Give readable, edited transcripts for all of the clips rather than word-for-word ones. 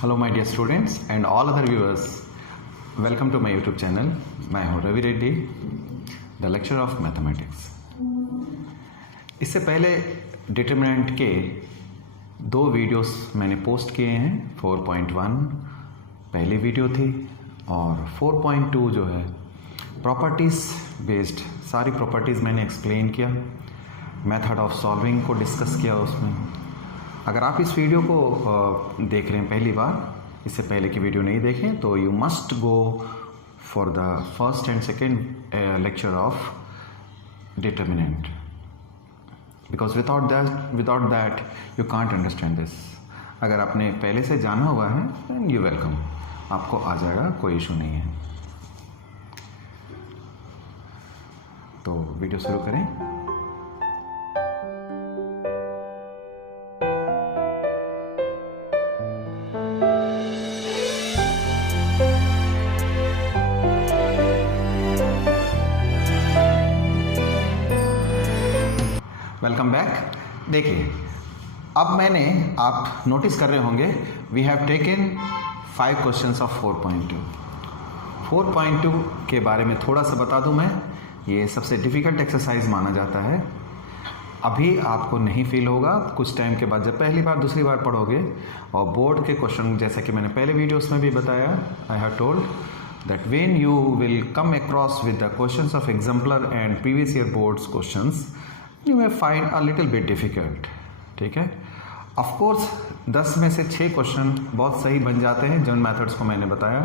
Hello my dear students and all other viewers, welcome to my YouTube channel. मैं हूँ Ravi Reddy, the lecturer of mathematics. इससे पहले determinant के 2 videos मैंने post किए हैं। 4.1 पहली वीडियो थी और 4.2 जो है प्रॉपर्टीज़ बेस्ड, सारी प्रॉपर्टीज़ मैंने एक्सप्लेन किया, मेथड ऑफ सॉल्विंग को डिस्कस किया उसमें। अगर आप इस वीडियो को देख रहे हैं पहली बार, इससे पहले की वीडियो नहीं देखें, तो you must go for the first and second lecture of determinant, because without that you can't understand this. अगर आपने पहले से जाना हुआ है देन यू वेलकम, आपको आ जाएगा, कोई इशू नहीं है। तो वीडियो शुरू करें। Welcome back. देखिए, अब मैंने, आप नोटिस कर रहे होंगे, we have taken 5 questions of 4.2। 4.2 के बारे में थोड़ा सा बता दूं मैं, ये सबसे डिफ़िकल्ट एक्सरसाइज माना जाता है। अभी आपको नहीं फील होगा, कुछ टाइम के बाद जब पहली बार दूसरी बार पढ़ोगे और बोर्ड के क्वेश्चन, जैसा कि मैंने पहले वीडियोस में भी बताया, I have told that when you will come across with the questions of exemplar and previous year boards questions, you may find a little bit difficult। ठीक है, of course 10 में से 6 क्वेश्चन बहुत सही बन जाते हैं जिन मेथड्स को मैंने बताया।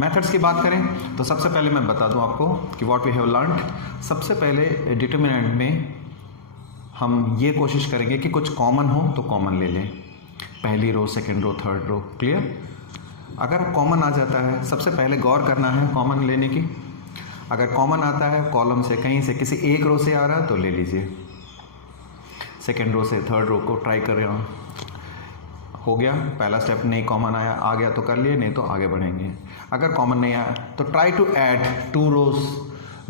मेथड्स की बात करें तो सबसे पहले मैं बता दूं आपको कि व्हाट वी हैव लर्नड। सबसे पहले डिटरमिनेंट में हम ये कोशिश करेंगे कि कुछ कॉमन हो तो कॉमन ले लें, पहली row, second row, third row. Clear? अगर कॉमन आ जाता है, सबसे पहले गौर करना है कॉमन लेने की। अगर कॉमन आता है कॉलम से, कहीं से, किसी एक रो से आ रहा है तो ले लीजिए, सेकेंड रो से, थर्ड रो को ट्राई कर रहे हो, हो गया पहला स्टेप। नहीं कॉमन आया, आ गया तो कर लिए, नहीं तो आगे बढ़ेंगे। अगर कॉमन नहीं आया तो ट्राई टू ऐड 2 रोज,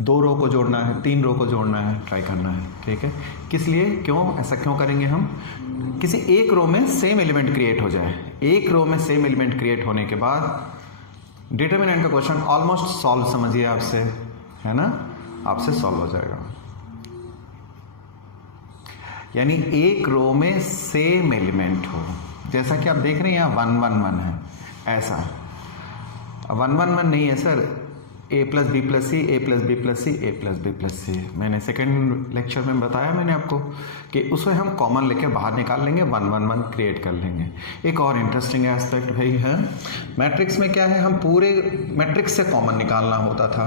2 रो को जोड़ना है, 3 रो को जोड़ना है, ट्राई करना है। ठीक है, किस लिए, क्यों, ऐसा क्यों करेंगे हम? किसी एक रो में सेम एलिमेंट क्रिएट हो जाए। एक रो में सेम एलिमेंट क्रिएट होने के बाद डिटरमिनेंट का क्वेश्चन ऑलमोस्ट सॉल्व, समझिए आपसे, है ना, आपसे सॉल्व हो जाएगा। यानी एक रो में सेम एलिमेंट हो, जैसा कि आप देख रहे हैं यहाँ 1 1 1 है, ऐसा 1 1 1 नहीं है sir, a plus B plus C, A plus B plus C, A plus B plus C. मैंने सेकेंड लेक्चर में बताया मैंने आपको कि उसमें हम कॉमन लेके बाहर निकाल लेंगे, 1 1 1 क्रिएट कर लेंगे। एक और इंटरेस्टिंग एस्पेक्ट भाई है, मैट्रिक्स में क्या है, हम पूरे मैट्रिक्स से कॉमन निकालना होता था।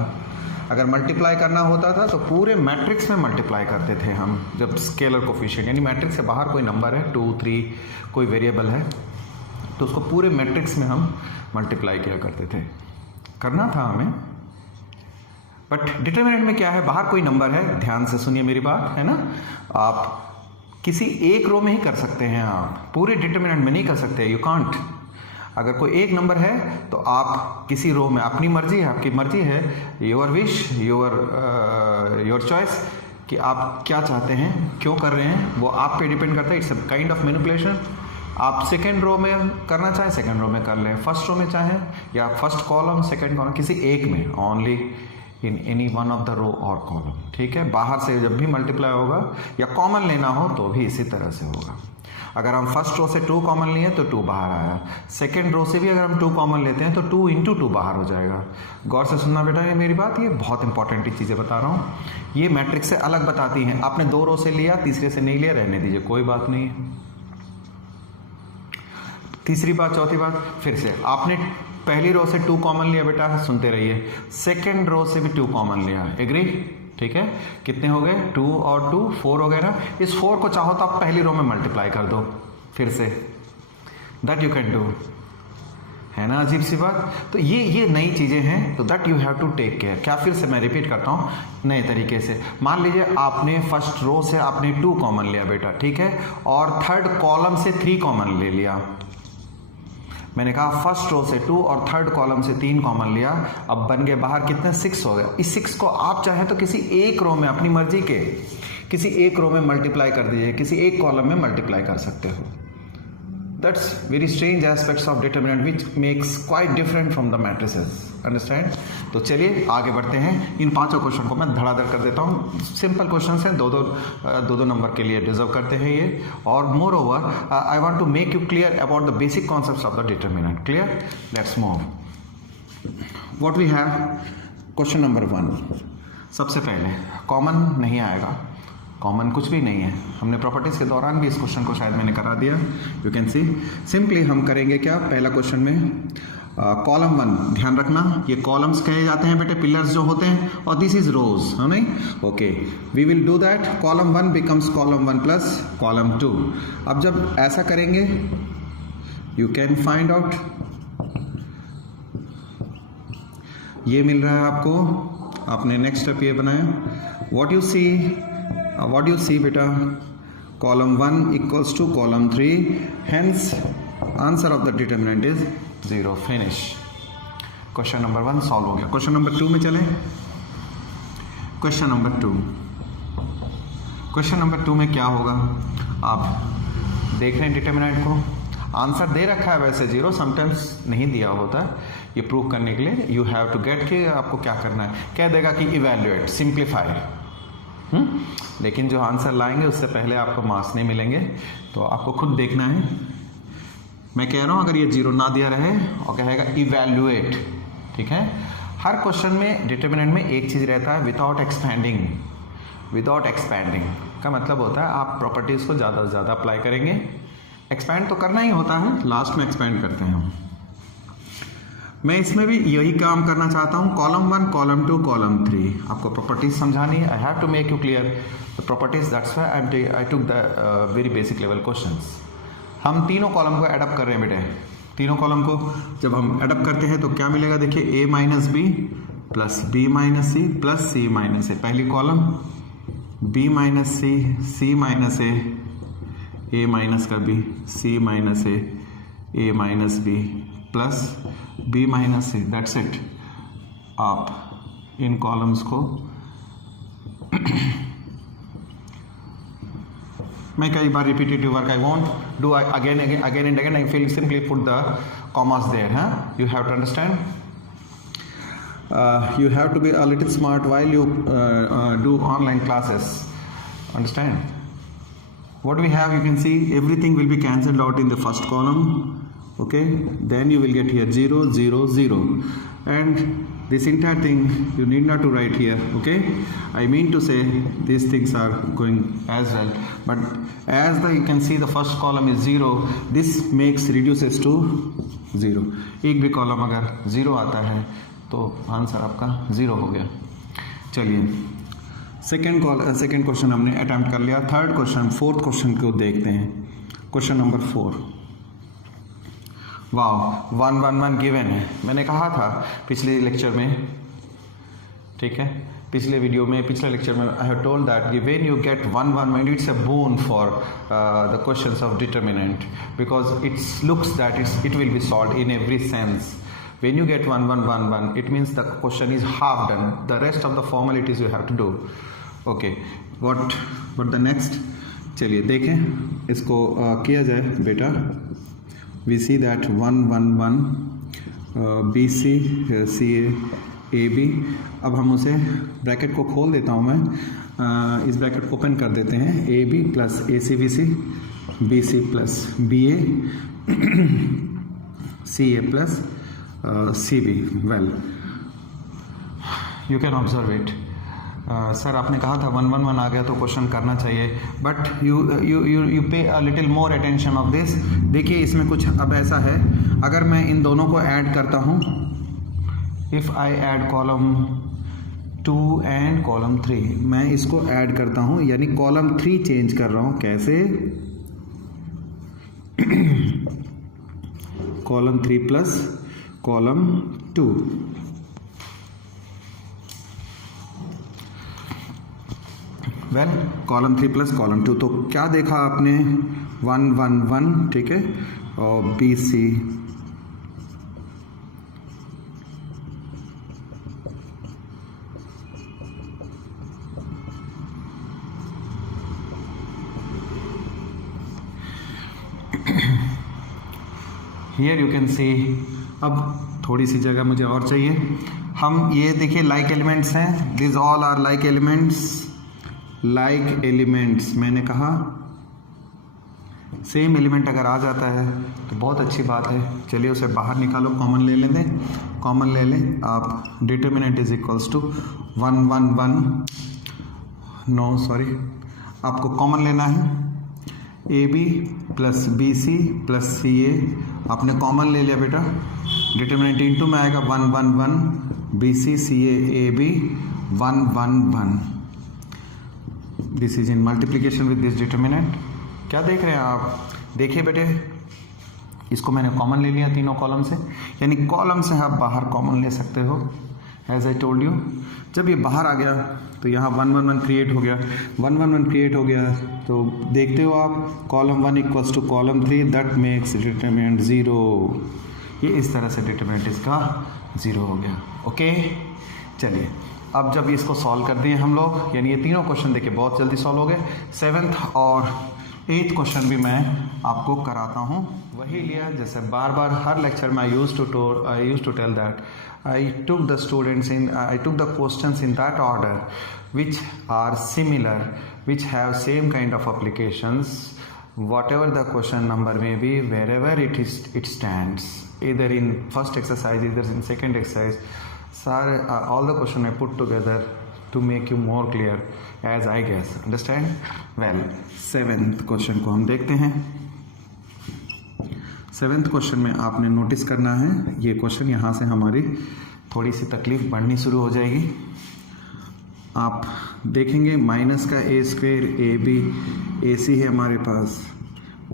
अगर मल्टीप्लाई करना होता था तो पूरे मैट्रिक्स में मल्टीप्लाई करते थे हम, जब स्केलर कोफिशिएंट, यानी मैट्रिक्स से बाहर कोई नंबर है, 2 3 कोई वेरिएबल है, तो उसको पूरे मैट्रिक्स में हम मल्टीप्लाई किया करते थे, करना था हमें। बट डिटरमिनेंट में क्या है, बाहर कोई नंबर है, ध्यान से सुनिए मेरी बात, है ना, आप किसी एक रो में ही कर सकते हैं, आप पूरे डिटरमिनेंट में नहीं कर सकते, यू कांट। अगर कोई एक नंबर है तो आप किसी रो में, अपनी मर्जी है, आपकी मर्जी है, योर विश, योर चॉइस, कि आप क्या चाहते हैं, क्यों कर रहे हैं, वो आप पे डिपेंड करता है। It's a kind of manipulation. आप सेकेंड रो में करना चाहें सेकेंड रो में कर लें, फर्स्ट रो में चाहें, या फर्स्ट कॉलम, सेकेंड कॉलम, किसी एक में, only in any one of the row और कॉलम। ठीक है, बाहर से जब भी मल्टीप्लाई होगा या कॉमन लेना हो तो भी इसी तरह से होगा। अगर हम फर्स्ट रो से 2 कॉमन लिए तो 2 बाहर आया, सेकेंड रो से भी अगर हम 2 कॉमन लेते हैं तो 2 × 2 बाहर हो जाएगा। गौर से सुनना बेटा, ये मेरी बात, ये बहुत इंपॉर्टेंट चीज़ें बता रहा हूँ, ये मैट्रिक्स से अलग बताती हैं। आपने 2 रो से लिया, तीसरे से नहीं लिया, रहने दीजिए, कोई बात नहीं है। तीसरी बात, चौथी बात, फिर से आपने पहली रो से 2 कॉमन लिया बेटा, सुनते रहिए, सेकेंड रो से भी 2 कॉमन लिया, एग्री? ठीक है, कितने हो गए, 2 और 2 4 हो गए ना। इस 4 को चाहो तो आप पहली रो में मल्टीप्लाई कर दो फिर से, दैट यू कैन डू, है ना, अजीब सी बात। तो ये नई चीज़ें हैं, तो that you have to take care. क्या, फिर से मैं रिपीट करता हूँ नए तरीके से। मान लीजिए आपने फर्स्ट रो से आपने 2 कॉमन लिया बेटा, ठीक है, और थर्ड कॉलम से 3 कॉमन ले लिया। मैंने कहा फर्स्ट रो से 2 और थर्ड कॉलम से 3 कॉमन लिया, अब बन गए बाहर कितने, 6 हो गए। इस 6 को आप चाहें तो किसी एक रो में, अपनी मर्जी के किसी एक रो में मल्टीप्लाई कर दीजिए, किसी एक कॉलम में मल्टीप्लाई कर सकते हो। That's very strange aspects of determinant which makes quite different from the matrices. Understand? तो चलिए आगे बढ़ते हैं. इन पांचों क्वेश्चन को मैं धड़ाधड़ कर देता हूँ. सिंपल क्वेश्चन हैं, दो नंबर के लिए डिजर्व करते हैं ये. और moreover I want to make you clear about the basic concepts of the determinant. Clear? Let's move. What we have. Question number 1. सबसे पहले कॉमन नहीं आएगा. कॉमन कुछ भी नहीं है. हमने प्रॉपर्टीज के दौरान भी इस क्वेश्चन को शायद मैंने करा दिया. You can C. सिंपली हम करेंगे क्या, पहला क्वेश्चन में कॉलम 1. ध्यान रखना ये कॉलम्स कहे जाते हैं बेटे, पिलर्स जो होते हैं, और दिस इज रोज, है नहीं? Okay, we will do that. Column 1 becomes column 1 plus column 2. अब जब ऐसा करेंगे यू कैन फाइंड आउट, ये मिल रहा है आपको. आपने नेक्स्ट स्टेप ये बनाया. what you see beta, column 1 equals to column 3, hence answer of the determinant is 0. Finish. Question number 1 solve हो गया. क्वेश्चन नंबर 2 में चले. Question number 2. क्वेश्चन नंबर 2 में क्या होगा, आप देख रहे हैं डिटरमिनेंट को. आंसर दे रखा है वैसे 0, समटाइम्स नहीं दिया होता है. ये प्रूव करने के लिए यू हैव टू गेट कि आपको क्या करना है. कह देगा कि इवैल्यूएट, सिंप्लीफाई. लेकिन जो आंसर लाएंगे उससे पहले आपको मार्क्स नहीं मिलेंगे, तो आपको खुद देखना है. मैं कह रहा हूँ अगर ये 0 ना दिया रहे और कहेगा इवैल्यूएट, ठीक है. हर क्वेश्चन में डिटरमिनेंट में एक चीज़ रहता है, विदाउट एक्सपैंडिंग. विदाउट एक्सपैंडिंग का मतलब होता है आप प्रॉपर्टीज़ को ज़्यादा से ज़्यादा अप्लाई करेंगे. एक्सपैंड तो करना ही होता है, लास्ट में एक्सपैंड करते हैं हम. मैं इसमें भी यही काम करना चाहता हूँ. कॉलम 1, कॉलम 2, कॉलम 3 आपको प्रॉपर्टीज समझानी है. I have to make you clear the properties. That's why I took the very basic level questions. हम तीनों कॉलम को एडअप कर रहे हैं बेटे. तीनों कॉलम को जब हम एडअप करते हैं तो क्या मिलेगा, देखिए a minus B plus B minus C plus C minus A. पहली column b minus C minus A minus का b, c minus A minus B plus b minus C. That's it. आप इन कॉलम्स को मैं कई बार repetitive work I want do again and again. I feel simply put the commas there. हाँ, you have to understand. You have to be a little smart while you do online classes. Understand? What we have, you can see everything will be cancelled out in the first column. Okay, then you will get here 0 0 0, and this entire thing you need not to write here. Okay, I mean to say these things are going as well, but as you can see the first column is 0, this reduces to 0. एक भी column अगर 0 आता है तो answer आपका 0 हो गया. चलिए सेकेंड क्वेश्चन हमने अटेम्प्ट कर लिया. थर्ड क्वेश्चन, फोर्थ क्वेश्चन को देखते हैं. Question number 4. वाह, 1 1 1 गिवन है. मैंने कहा था पिछले लेक्चर में, ठीक है, पिछले लेक्चर में I have told that when you get 1 1 1 it's a bone for the questions of determinant, because it's looks that it will be solved in every sense. When you get 1 1 1 1, it means the question is half done. The rest of the formalities you have to do. Okay, what the next? चलिए देखें इसको किया जाए बेटा. We see that 1 1 1 BC CA AB. अब हम उसे bracket को खोल देता हूँ मैं. इस ब्रैकेट को ओपन कर देते हैं. AB plus ACBC, BC plus BA, CA plus CB. Well, you can observe it. Sir आपने कहा था 1 1 1 आ गया तो क्वेश्चन करना चाहिए, बट यू पे a little more attention of this. देखिए इसमें कुछ अब ऐसा है, अगर मैं इन दोनों को ऐड करता हूँ, if I add column 2 and column 3, मैं इसको ऐड करता हूँ, यानी कॉलम 3 चेंज कर रहा हूँ. कैसे? Column 3 plus column 2. Well, column 3 plus column 2. तो क्या देखा आपने? 1 1 1, ठीक है, और BC हियर यू कैन सी। अब थोड़ी सी जगह मुझे और चाहिए। हम ये देखिए लाइक एलिमेंट्स हैं, this all are like elements. Like elements मैंने कहा सेम एलिमेंट अगर आ जाता है तो बहुत अच्छी बात है। चलिए उसे बाहर निकालो, कॉमन ले लेते, कॉमन ले लें आप। Determinant is equals to 1 1 1, no sorry, आपको कॉमन लेना है A B plus B C plus C A. आपने कॉमन ले लिया बेटा, डिटर्मिनेंट इनटू में आएगा 1 1 1, B C C A B 1 1 1। This is in multiplication with this determinant. क्या देख रहे हैं आप? देखिए बेटे, इसको मैंने कॉमन ले लिया तीनों कॉलम से, यानी कॉलम से आप बाहर कॉमन ले सकते हो। एज आई टोल्ड यू, जब ये बाहर आ गया तो यहाँ 1 1 1 क्रिएट हो गया, 1 1 1 क्रिएट हो गया तो देखते हो आप, column 1 equals to column 3, that makes determinant 0। ये इस तरह से डिटर्मिनेंट इसका 0 हो गया। ओके, चलिए अब जब इसको सॉल्व कर दिए हम लोग, यानी ये तीनों क्वेश्चन देखिए बहुत जल्दी सॉल्व हो गए। 7th और 8th क्वेश्चन भी मैं आपको कराता हूँ, वही लिया जैसे बार बार हर लेक्चर में। I used to tell that I took the questions in that order which are similar, which have same kind of applications, whatever the question number may be, wherever it stands, either in first exercise, either in second exercise. Sir, all the question I put together to make you more clear, as I guess. Understand? Well, 7th question को हम देखते हैं। 7th question में आपने notice करना है, ये question यहाँ से हमारी थोड़ी सी तकलीफ बढ़नी शुरू हो जाएगी। आप देखेंगे माइनस का ए square A B, A C है हमारे पास,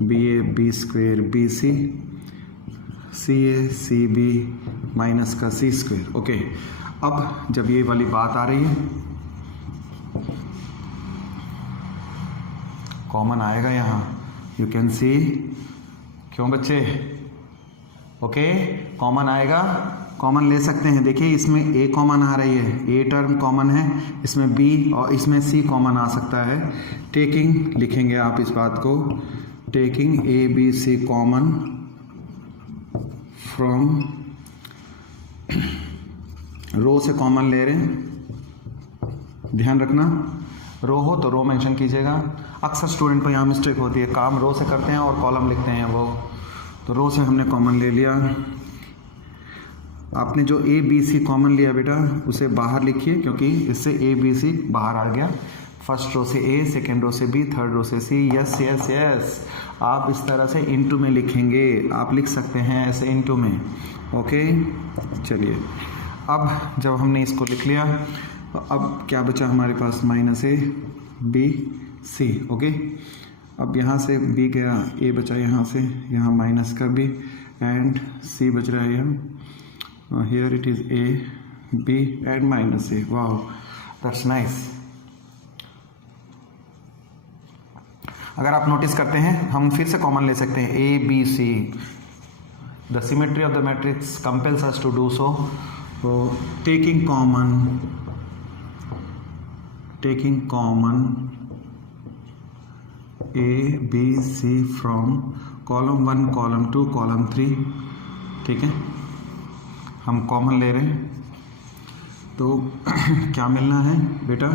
B A B square B C, C A C B minus का सी स्क्वेयर। ओके, अब जब ये वाली बात आ रही है, कॉमन आएगा यहाँ, यू कैन सी। क्यों बच्चे? ओके, कॉमन आएगा, कॉमन ले सकते हैं। देखिए इसमें ए कॉमन आ रही है, ए टर्म कॉमन है, इसमें बी और इसमें सी कॉमन आ सकता है। टेकिंग लिखेंगे आप इस बात को, taking A B C common from, row से कॉमन ले रहे हैं, ध्यान रखना रो हो तो रो मेंशन कीजिएगा। अक्सर स्टूडेंट को यहाँ मिस्टेक होती है, काम रो से करते हैं और कॉलम लिखते हैं वो, तो रो से हमने कॉमन ले लिया। आपने जो ए बी सी कॉमन लिया बेटा उसे बाहर लिखिए, क्योंकि इससे ए बी सी बाहर आ गया। फर्स्ट रो से ए, सेकेंड रो से बी, थर्ड रो से सी। यस यस यस, आप इस तरह से इनटू में लिखेंगे, आप लिख सकते हैं ऐसे इनटू में। ओके, चलिए अब जब हमने इसको लिख लिया, अब क्या बचा हमारे पास, minus A B C. Okay, अब यहाँ से बी गया, ए बचा यहाँ से, यहाँ माइनस का बी एंड सी बच रहा है यहाँ, here it is A B and minus A. Wow, that's nice. अगर आप नोटिस करते हैं, हम फिर से कॉमन ले सकते हैं, A B C, the symmetry of the matrix compels us to do so. तो taking common A B C from column 1 column 2 column 3, ठीक है, हम कॉमन ले रहे हैं तो क्या मिलना है बेटा,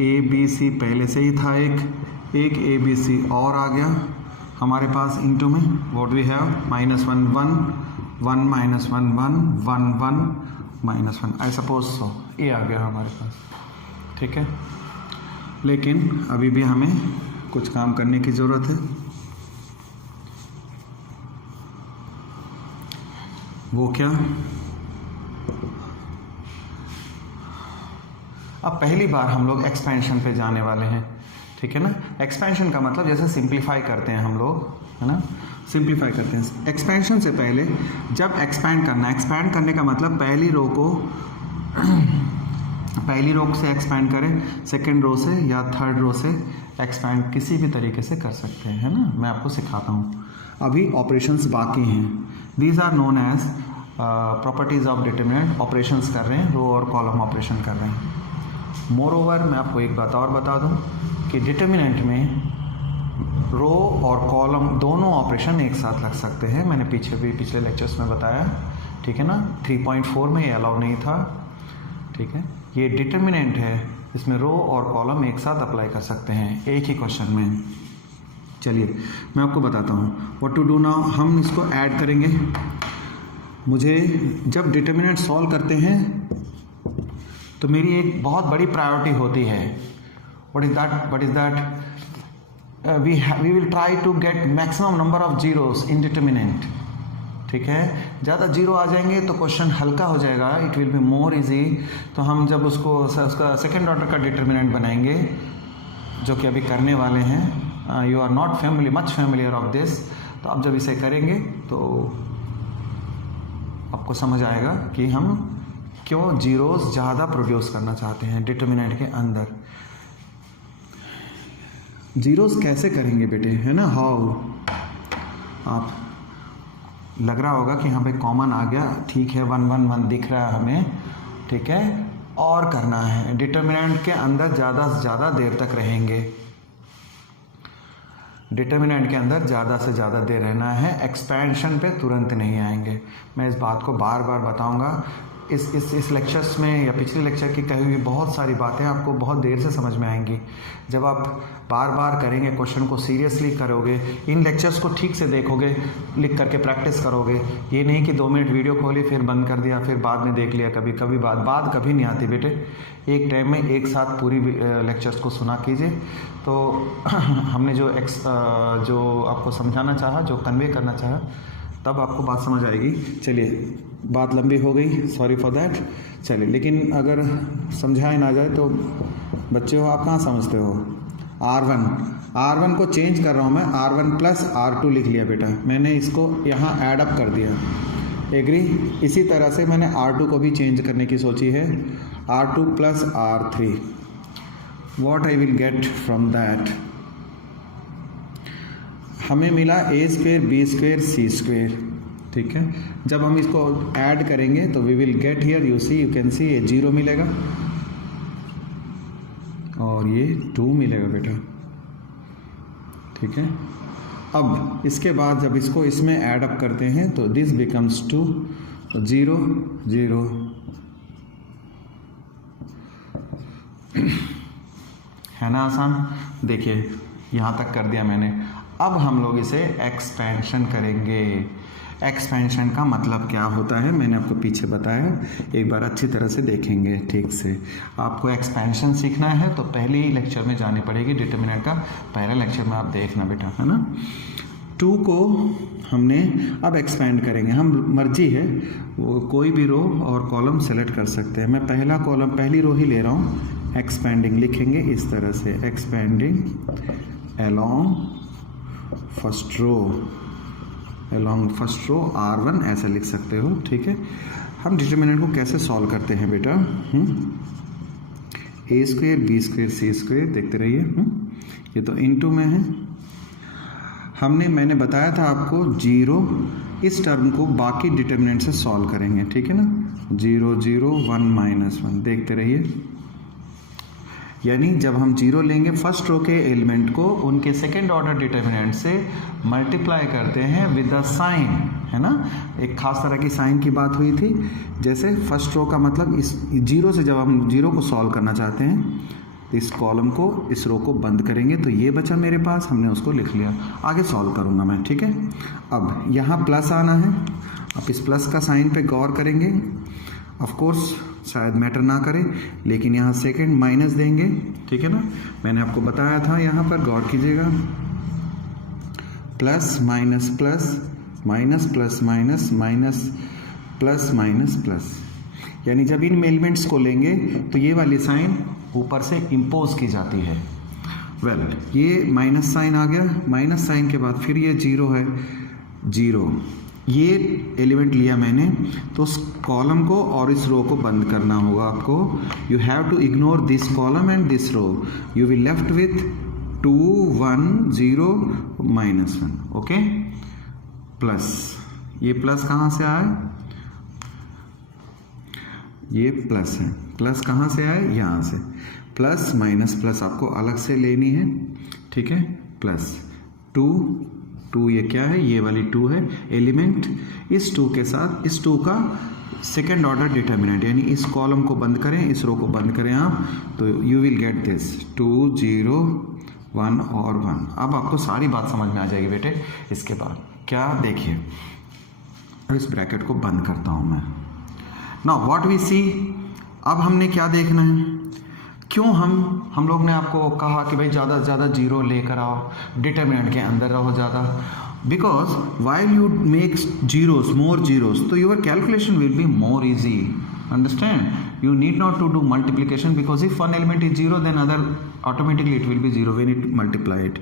ए बी सी पहले से ही था, एक ए बी सी और आ गया हमारे पास इनटू में। What we have, -1 1 1 -1 1 1 1 -1, I suppose so, ये आ गया हमारे पास, ठीक है। लेकिन अभी भी हमें कुछ काम करने की ज़रूरत है। वो क्या, अब पहली बार हम लोग एक्सपेंशन पे जाने वाले हैं, ठीक है ना। एक्सपेंशन का मतलब जैसे सिंप्लीफाई करते हैं हम लोग, है ना, सिंप्लीफाई करते हैं। एक्सपेंशन से पहले जब एक्सपैंड करना, एक्सपैंड करने का मतलब पहली रो से एक्सपैंड करें, सेकंड रो से या थर्ड रो से एक्सपैंड किसी भी तरीके से कर सकते हैं, है ना। मैं आपको सिखाता हूँ, अभी ऑपरेशंस बाकी हैं। These are known as properties of determinant. Operations कर रहे हैं, रो और कॉलम ऑपरेशन कर रहे हैं। मोर ओवर मैं आपको एक बात और बता दूँ कि डिटर्मिनेंट में रो और कॉलम दोनों ऑपरेशन एक साथ लग सकते हैं, मैंने पिछले लेक्चर्स में बताया, ठीक है ना। 3.4 में ये अलाउ नहीं था, ठीक है। ये डिटर्मिनेंट है, इसमें रो और कॉलम एक साथ अप्लाई कर सकते हैं एक ही क्वेश्चन में। चलिए मैं आपको बताता हूँ व्हाट टू डू नाउ। हम इसको ऐड करेंगे। मुझे जब डिटर्मिनेंट सॉल्व करते हैं तो मेरी एक बहुत बड़ी प्रायोरिटी होती है। What is that we will try to get maximum number of zeros in determinant, ठीक है। ज़्यादा जीरो आ जाएंगे तो क्वेश्चन हल्का हो जाएगा, it will be more easy. तो हम जब उसका सेकेंड ऑर्डर का डिटर्मिनेंट बनाएंगे, जो कि अभी करने वाले हैं, you are not much familiar of this, तो आप जब इसे करेंगे तो आपको समझ आएगा कि हम क्यों जीरोस ज़्यादा प्रोड्यूस करना चाहते हैं डिटर्मिनेंट के अंदर। जीरोस कैसे करेंगे बेटे, है ना, हाउ। आप लग रहा होगा कि यहाँ पे कॉमन आ गया, ठीक है, 1 1 1 दिख रहा है हमें, ठीक है। और करना है, डिटर्मिनेंट के अंदर ज़्यादा से ज़्यादा देर तक रहेंगे, डिटर्मिनेंट के अंदर ज़्यादा से ज़्यादा देर रहना है, एक्सपेंशन पे तुरंत नहीं आएंगे। मैं इस बात को बार बार बताऊंगा। इस लेक्चर्स में या पिछले लेक्चर की कही हुई बहुत सारी बातें आपको बहुत देर से समझ में आएंगी जब आप बार बार करेंगे, क्वेश्चन को सीरियसली करोगे, इन लेक्चर्स को ठीक से देखोगे, लिख करके प्रैक्टिस करोगे। ये नहीं कि 2 मिनट वीडियो खोली फिर बंद कर दिया फिर बाद में देख लिया, कभी बात कभी नहीं आती बेटे। एक टाइम में एक साथ पूरी लेक्चर्स को सुना कीजिए। तो हमने जो आपको समझाना चाहा, जो कन्वे करना चाहा, तब आपको बात समझ आएगी। चलिए बात लंबी हो गई, सॉरी फॉर दैट। चलिए, लेकिन अगर समझाए ना जाए तो बच्चे हो आप कहाँ समझते हो। R1 को चेंज कर रहा हूँ मैं, R1 प्लस R2 लिख लिया बेटा, मैंने इसको यहाँ ऐड अप कर दिया, एग्री। इसी तरह से मैंने R2 को भी चेंज करने की सोची है, R2 plus R3। What I will get from that, हमें मिला a square b square c square, ठीक है। जब हम इसको ऐड करेंगे तो we will get here, you can see ये 0 मिलेगा और ये 2 मिलेगा बेटा, ठीक है। अब इसके बाद जब इसको इसमें ऐड अप करते हैं तो दिस बिकम्स 2, 0 0, है ना आसान। देखिए यहाँ तक कर दिया मैंने। अब हम लोग इसे एक्सपेंशन करेंगे। एक्सपेंशन का मतलब क्या होता है मैंने आपको पीछे बताया, एक बार अच्छी तरह से देखेंगे ठीक से। आपको एक्सपेंशन सीखना है तो पहले ही लेक्चर में जानी पड़ेगी, डिटर्मिनेंट का पहला लेक्चर में आप देखना बेटा, है ना। 2 को हमने अब एक्सपेंड करेंगे, हम मर्जी है वो कोई भी रो और कॉलम सेलेक्ट कर सकते हैं। मैं पहला कॉलम पहली रो ही ले रहा हूँ, एक्सपेंडिंग लिखेंगे इस तरह से, expanding along first row, along first row R1 ऐसा लिख सकते हो, ठीक है। हम डिटर्मिनेंट को कैसे सॉल्व करते हैं बेटा, a square b square c square, देखते रहिए। ये तो इनटू में है, मैंने बताया था आपको 0 इस टर्म को बाकी डिटर्मिनेंट से सॉल्व करेंगे, ठीक है ना। 0 0 1 -1, देखते रहिए। यानी जब हम 0 लेंगे फर्स्ट रो के एलिमेंट को उनके सेकेंड ऑर्डर डिटर्मिनेंट से मल्टीप्लाई करते हैं विद द साइन, है ना। एक खास तरह की साइन की बात हुई थी, जैसे फर्स्ट रो का मतलब इस 0 से जब हम 0 को सॉल्व करना चाहते हैं तो इस कॉलम को इस रो को बंद करेंगे, तो ये बचा मेरे पास, हमने उसको लिख लिया, आगे सॉल्व करूँगा मैं, ठीक है। अब यहाँ प्लस आना है, आप इस प्लस का साइन पे गौर करेंगे, ऑफ कोर्स शायद मैटर ना करे, लेकिन यहाँ सेकंड माइनस देंगे, ठीक है ना। मैंने आपको बताया था, यहाँ पर गौर कीजिएगा, plus minus plus minus plus minus minus plus minus plus, यानी जब इन एलिमेंट्स को लेंगे तो ये वाली साइन ऊपर से इम्पोज की जाती है। वेल, ये माइनस साइन आ गया, माइनस साइन के बाद फिर ये 0 है, 0 ये एलिमेंट लिया मैंने, तो उस कॉलम को और इस रो को बंद करना होगा आपको। You have to ignore this column and this row, you will left with 2 1 0 -1, okay. Plus, ये प्लस कहाँ से आए, ये प्लस है, प्लस कहाँ से आए, यहाँ से। प्लस माइनस प्लस आपको अलग से लेनी है, ठीक है। प्लस टू ये क्या है, ये वाली 2 है एलिमेंट, इस 2 के साथ इस 2 का सेकेंड ऑर्डर डिटर्मिनेंट, यानी इस कॉलम को बंद करें, इस रो को बंद करें आप, तो यू विल गेट दिस 2 0 1 और 1। अब आपको सारी बात समझ में आ जाएगी बेटे। इसके बाद क्या, देखिए इस ब्रैकेट को बंद करता हूं मैं। नाउ व्हाट वी सी, अब हमने क्या देखना है, क्यों हम लोग ने आपको कहा कि भाई ज़्यादा से ज़्यादा जीरो लेकर आओ, डिटर्मिनेंट के अंदर रहो ज़्यादा, because while you make more zeros, so your calculation will be more easy. Understand? You need not to do multiplication, because if one element is 0 then other automatically it will be 0 when it multiply it.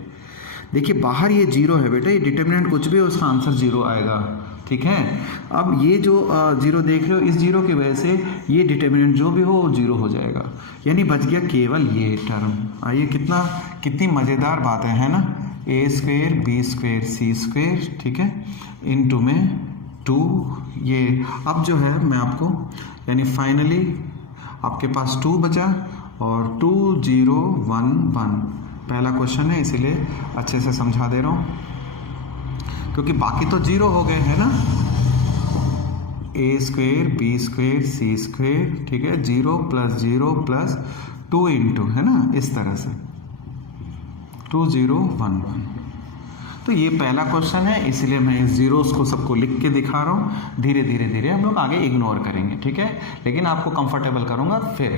देखिए बाहर ये 0 है बेटा, ये determinant कुछ भी है उसका आंसर 0 आएगा, ठीक है। अब ये जो 0 देख रहे हो, इस 0 की वजह से ये डिटर्मिनेंट जो भी हो वो 0 हो जाएगा, यानी बच गया केवल ये टर्म। आइए कितनी मज़ेदार बात है ना, a square B square C square, ठीक है, इनटू में 2 ये। अब जो है मैं आपको, यानी फाइनली आपके पास 2 बचा और 2 0 1 1 पहला क्वेश्चन है, इसीलिए अच्छे से समझा दे रहा हूँ क्योंकि बाकी तो 0 हो गए हैं ना। a square B square C square, ठीक है, 0 प्लस 2 इंटू, है ना, इस तरह से 2 0 1 1। तो ये पहला क्वेश्चन है, इसलिए मैं इस जीरोस को सबको लिख के दिखा रहा हूँ। धीरे धीरे हम लोग आगे इग्नोर करेंगे, ठीक है, लेकिन आपको कंफर्टेबल करूँगा, फिर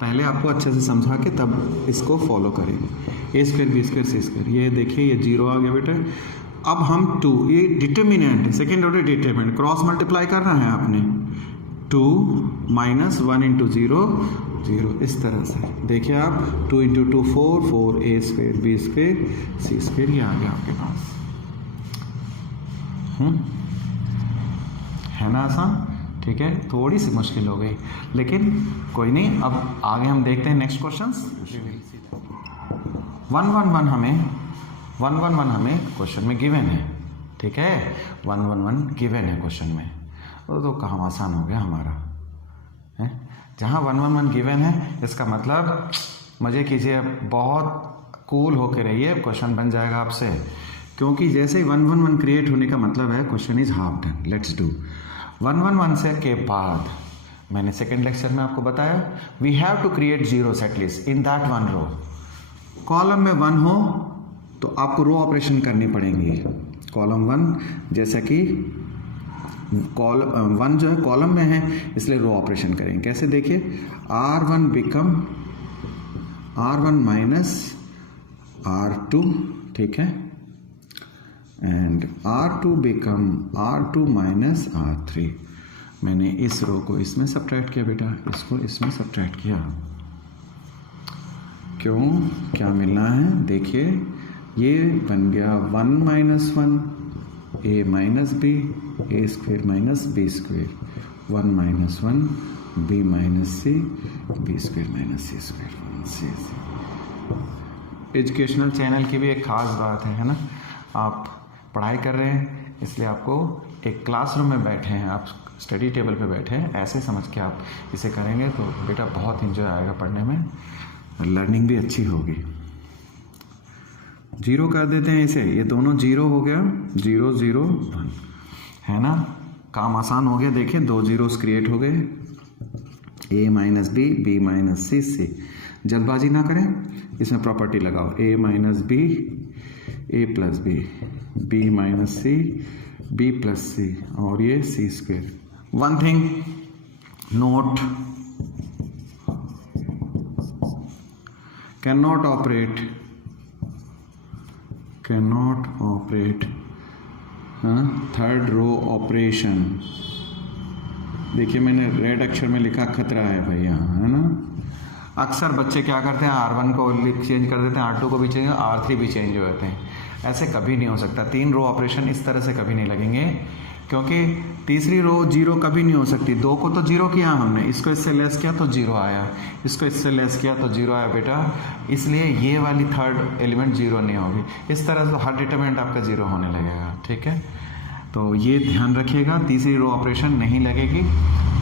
पहले आपको अच्छे से समझा के तब इसको फॉलो करेंगे। a square B square C square, ये देखिए ये 0 आ गया बेटा। अब हम 2, ये determinant second order determinant cross multiply करना है आपने, 2 माइनस 1 इंटू 0 0, इस तरह से देखिए आप 2 into 2 4 a square B square C square, ये आ गया आपके पास। है ना आसान, ठीक है, थोड़ी सी मुश्किल हो गई लेकिन कोई नहीं। अब आगे हम देखते हैं नेक्स्ट क्वेश्चन। 1 1 1 हमें क्वेश्चन में गिवन है, ठीक है, 1 1 1 गिवन है क्वेश्चन में, तो काम आसान हो गया हमारा है। जहाँ 1 1 1 गिवन है, इसका मतलब मज़े कीजिए, बहुत कूल होके रहिए, क्वेश्चन बन जाएगा आपसे, क्योंकि जैसे ही 1 1 1 क्रिएट होने का मतलब है question is half done. Let's do 1 1 1 से के बाद मैंने सेकेंड लेक्चर में आपको बताया, we have to create zeros at least in that one row. Column में 1 हो तो आपको रो ऑपरेशन करनी पड़ेंगी। कॉलम 1 जैसा कि कॉलम 1 जो है कॉलम में है, इसलिए रो ऑपरेशन करेंगे। कैसे देखिए, R1 become R1 minus R2, ठीक है, and R2 become R2 minus R3। मैंने इस रो को इसमें सब्ट्रैक्ट किया बेटा, इसको इसमें सब्ट्रैक्ट किया। क्यों, क्या मिलना है, देखिए ये बन गया 1 minus 1 a minus B A square minus B square, 1 minus 1 b minus C B square minus C square, 1 C. Educational channel की भी एक ख़ास बात है ना, आप पढ़ाई कर रहे हैं इसलिए आपको एक क्लासरूम में बैठे हैं, आप स्टडी टेबल पे बैठे हैं, ऐसे समझ के आप इसे करेंगे तो बेटा बहुत इंजॉय आएगा पढ़ने में, लर्निंग भी अच्छी होगी। 0 कर देते हैं इसे, ये दोनों 0 हो गया, 0 0 1, है ना, काम आसान हो गया। देखिए 2 जीरोस क्रिएट हो गए, a minus B minus C. जल्दबाजी ना करें, इसमें प्रॉपर्टी लगाओ, a minus B A plus B minus C B plus C, और ये C square. One thing note, cannot operate third row operation. देखिए मैंने रेड अक्षर में लिखा, खतरा है भाई यहाँ, है ना। अक्सर बच्चे क्या करते हैं, R1 को चेंज कर देते हैं, R2 को भी चेंज, R3 भी चेंज हो जाते हैं। ऐसे कभी नहीं हो सकता, 3 रो ऑपरेशन इस तरह से कभी नहीं लगेंगे, क्योंकि तीसरी रो 0 कभी नहीं हो सकती। 2 को तो 0 किया हमने, इसको इससे लेस किया तो 0 आया, इसको इससे लेस किया तो 0 आया बेटा, इसलिए ये वाली थर्ड एलिमेंट 0 नहीं होगी। इस तरह से हर डिटरमिनेंट आपका 0 होने लगेगा, ठीक है। तो ये ध्यान रखिएगा, तीसरी रो ऑपरेशन नहीं लगेगी।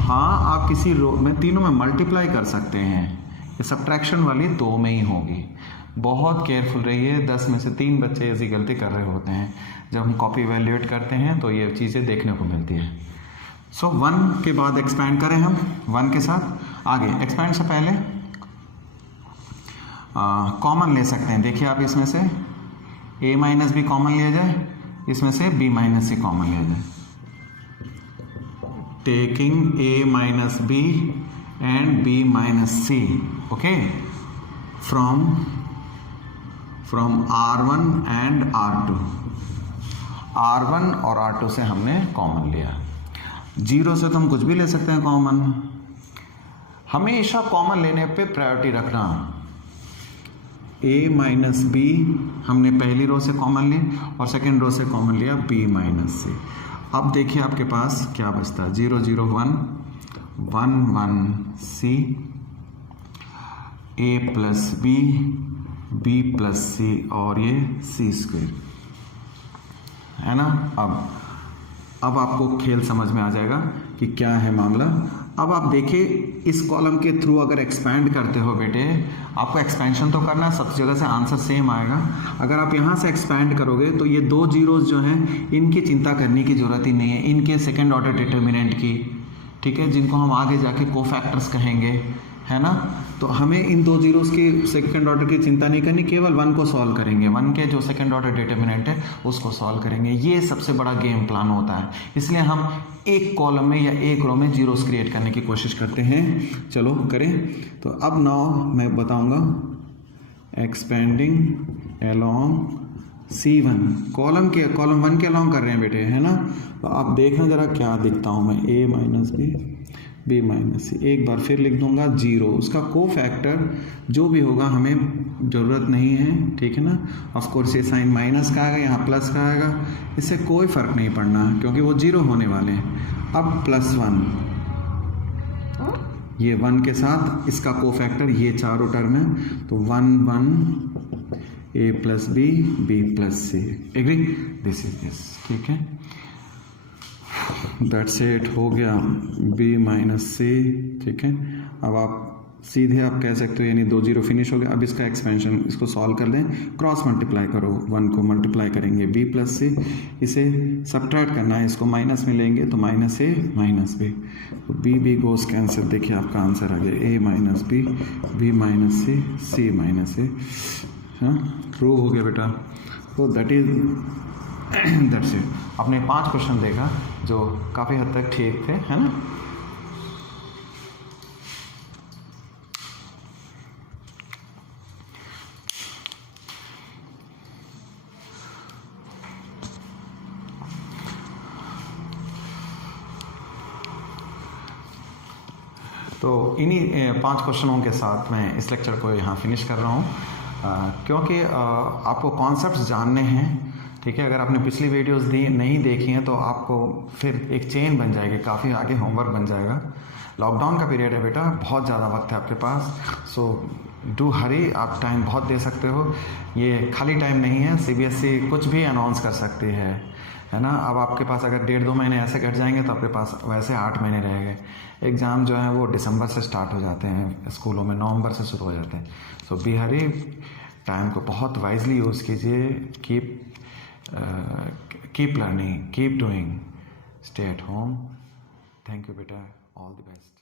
हाँ, आप किसी रो में तीनों में मल्टीप्लाई कर सकते हैं, ये सब्ट्रैक्शन वाली 2 में ही होगी। बहुत केयरफुल रहिए, 10 में से 3 बच्चे ऐसी गलती कर रहे होते हैं। जब हम कॉपी इवैल्यूएट करते हैं तो ये चीज़ें देखने को मिलती है। सो 1 के बाद एक्सपैंड करें हम 1 के साथ आगे। एक्सपैंड से पहले कॉमन ले सकते हैं। देखिए आप इसमें से a माइनस बी कॉमन लिया जाए, इसमें से b माइनस सी कॉमन लिया जाए। Taking a minus B and b minus C, okay, from R1 and R2। R1 और R2 से हमने कॉमन लिया। 0 से तो हम कुछ भी ले सकते हैं कॉमन। हमेशा कॉमन लेने पे प्रायोरिटी रखना। a माइनस बी हमने पहली रो से कॉमन ली और सेकेंड रो से कॉमन लिया b माइनस सी। अब देखिए आपके पास क्या बचता है, 0 0 1 1 1 C, a plus B, b plus C और ये c स्क्वायर, है ना। अब आपको खेल समझ में आ जाएगा कि क्या है मामला। अब आप देखिए इस कॉलम के थ्रू अगर एक्सपैंड करते हो बेटे, आपको एक्सपेंशन तो करना है, सब जगह से आंसर सेम आएगा। अगर आप यहाँ से एक्सपैंड करोगे तो ये 2 जीरोस जो हैं इनकी चिंता करने की ज़रूरत ही नहीं है, इनके सेकेंड ऑर्डर डिटर्मिनेंट की, ठीक है, जिनको हम आगे जाके कोफैक्टर्स कहेंगे, है ना। तो हमें इन 2 जीरोस की सेकंड ऑर्डर की चिंता नहीं करनी, केवल 1 को सॉल्व करेंगे, 1 के जो सेकंड ऑर्डर डिटर्मिनेंट है उसको सॉल्व करेंगे। ये सबसे बड़ा गेम प्लान होता है, इसलिए हम एक कॉलम में या एक रो में जीरोस क्रिएट करने की कोशिश करते हैं। चलो करें। तो अब नाउ मैं बताऊंगा एक्सपेंडिंग अलोंग C1, कॉलम 1 के अलोंग कर रहे हैं बेटे, है ना। तो आप देखना जरा क्या दिखता हूँ मैं, a माइनस बी माइनस सी। एक बार फिर लिख दूंगा 0, उसका कोफैक्टर जो भी होगा हमें ज़रूरत नहीं है, ठीक है ना। ऑफकोर्स ये साइन माइनस का आएगा, यहाँ प्लस का आएगा, इससे कोई फ़र्क नहीं पड़ना क्योंकि वो 0 होने वाले हैं। अब +1, ये 1 के साथ इसका कोफैक्टर ये चारों टर्म है, तो 1 1 a plus B B plus C. Agree, this is this, ठीक है। दैट्स इट, हो गया b माइनस सी, ठीक है। अब आप सीधे आप कह सकते हो, यानी 2 0 फिनिश हो गया। अब इसका एक्सपेंशन, इसको सॉल्व कर दें, क्रॉस मल्टीप्लाई करो, 1 को मल्टीप्लाई करेंगे b प्लस सी, इसे सब्ट्रैक्ट करना है, इसको माइनस में लेंगे तो माइनस a माइनस b, तो b गोज कैंसिल। देखिए आपका आंसर आ गया a minus B b minus सी c माइनस a। हाँ, प्रूव हो गया बेटा। तो दैट्स इट। आपने 5 क्वेश्चन देखा जो काफ़ी हद तक ठीक थे, है ना। तो इन्हीं 5 क्वेश्चनों के साथ मैं इस लेक्चर को यहाँ फिनिश कर रहा हूँ, क्योंकि आपको कॉन्सेप्ट्स जानने हैं, ठीक है। अगर आपने पिछली वीडियोस नहीं देखी हैं तो आपको फिर एक चेन बन जाएगी, काफ़ी आगे होमवर्क बन जाएगा। लॉकडाउन का पीरियड है बेटा, बहुत ज़्यादा वक्त है आपके पास, सो डू हरी। आप टाइम बहुत दे सकते हो, ये खाली टाइम नहीं है। CBSE कुछ भी अनाउंस कर सकती है ना। अब आपके पास अगर 1.5-2 महीने ऐसे कट जाएंगे तो आपके पास वैसे 8 महीने रहेंगे। एग्ज़ाम जो है वो दिसंबर से स्टार्ट हो जाते हैं, स्कूलों में नवंबर से शुरू हो जाते हैं। सो बी हरी, टाइम को बहुत वाइजली यूज़ कीजिए। Keep learning, keep doing, stay at home. Thank you बेटा, ऑल द बेस्ट।